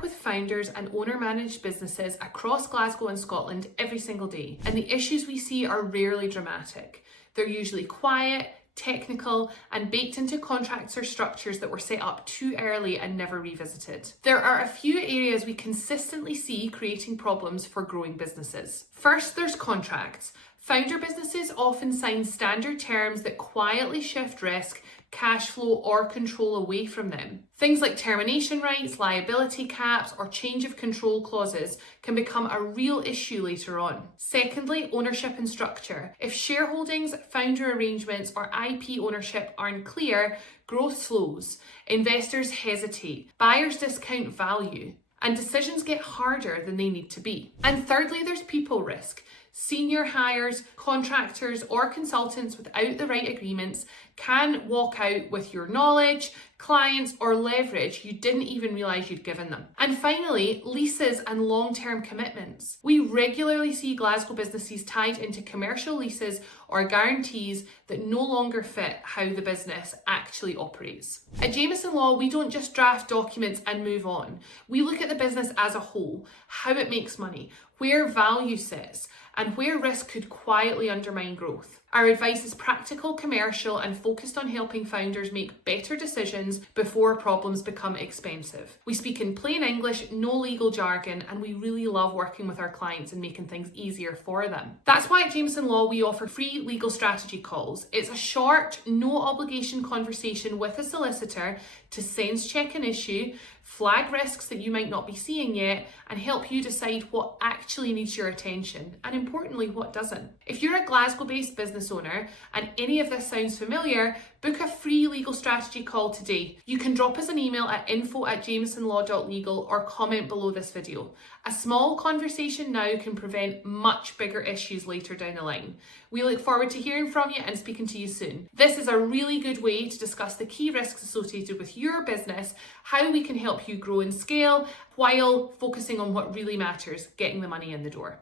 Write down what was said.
work with founders and owner-managed businesses across Glasgow and Scotland every single day, and the issues we see are rarely dramatic. They're usually quiet, technical, and baked into contractor structures that were set up too early and never revisited. There are a few areas we consistently see creating problems for growing businesses. First, there's contracts. Founder businesses often sign standard terms that quietly shift risk, cash flow, or control away from them. Things like termination rights, liability caps, or change of control clauses can become a real issue later on. Secondly, ownership and structure. If shareholdings, founder arrangements, or IP ownership aren't clear, growth slows, investors hesitate, buyers discount value, and decisions get harder than they need to be. And thirdly, there's people risk. Senior hires, contractors, or consultants without the right agreements can walk out with your knowledge, clients, or leverage you didn't even realise you'd given them. And finally, leases and long-term commitments. We regularly see Glasgow businesses tied into commercial leases or guarantees that no longer fit how the business actually operates. At Jameson Law, we don't just draft documents and move on. We look at the business as a whole, how it makes money, where value sits, and where risk could quietly undermine growth. Our advice is practical, commercial, and focused on helping founders make better decisions before problems become expensive. We speak in plain English, no legal jargon, and we really love working with our clients and making things easier for them. That's why at Jameson Law we offer free legal strategy calls. It's a short, no obligation conversation with a solicitor to sense check an issue, flag risks that you might not be seeing yet, and help you decide what actually needs your attention, and importantly, what doesn't. If you're a Glasgow-based business owner and any of this sounds familiar, book a free legal strategy call today. You can drop us an email at info@jamesonlaw.legal or comment below this video. A small conversation now can prevent much bigger issues later down the line. We look forward to hearing from you and speaking to you soon. This is a really good way to discuss the key risks associated with your business, how we can help you grow and scale, while focusing on what really matters, getting the money in the door.